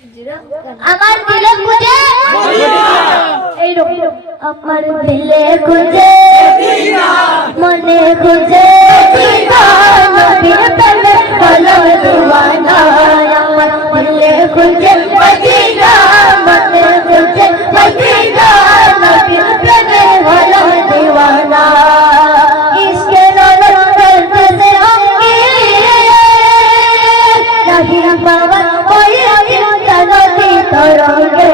আমার দিলে খুঁজে এই রকম আমার দিলে খুঁজে মনে খুঁজে নবীর প্রেমে হলাম দিওয়ানা আমার দিলে খুঁজে মদিনা মনে খুঁজে মদিনা নবীর প্রেমে হলাম দিওয়ানা ইশকে নরম করতে সে অঙ্গে রাহি বাবা ওই নদী তরঙ্গে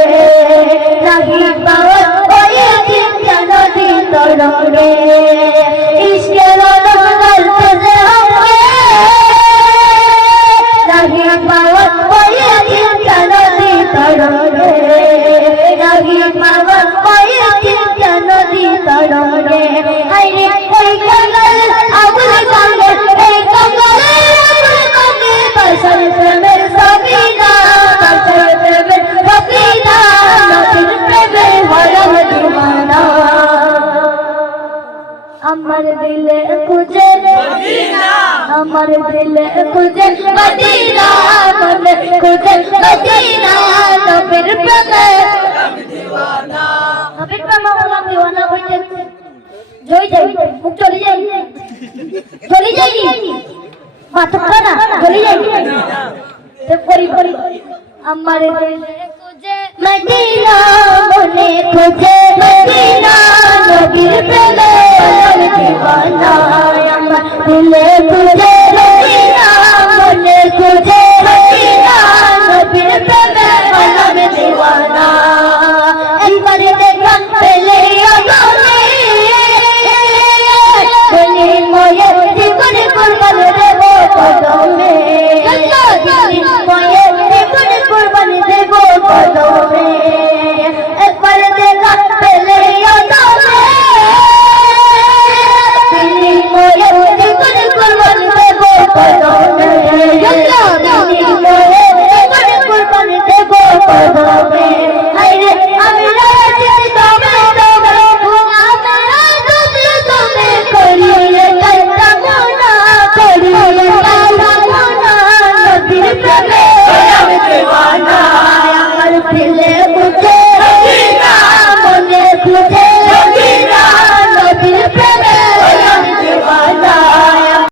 রাহি বাবা ওই নদী তরঙ্গে ইশকে নরম করতে সে অঙ্গে রাহি বাবা ওই নদী তরঙ্গে রাহি বাবা ওই নদী তরঙ্গে আইরে ওই কাঙ্গাল আগুন কাঙ্গাল এই কাঙ্গাল আগুন কাঙ্গাল বাসার প্রেমের সবিনা বাসার প্রেমের সবিনা নবীর প্রেমে হলাম দিওয়ানা আমার দিলে খুঁজে মদিনা আমার দিলে খুঁজে মদিনা মনে খুঁজে মদিনা নবীর প্রেমে হলাম দিওয়ানা নবীর প্রেমে হলাম দিওয়ানা হইতে জয় জয় মুখ চলে যাই মাথা না চলে যাই তো পরি আমার দিলে খুঁজে মদিনা মনে খুঁজে মদিনা নবীর প্রেমে হলাম দিওয়ানা আমার দিলে খুঁজে মদিনা মনে খুঁজে মদিনা নবীর প্রেমে হলাম দিওয়ানা একবার দেখা পেলে আলোলে বলি ময়ে জীবন কুরবান দেব কদমে বলি ময়ে জীবন কুরবান দেব কদমে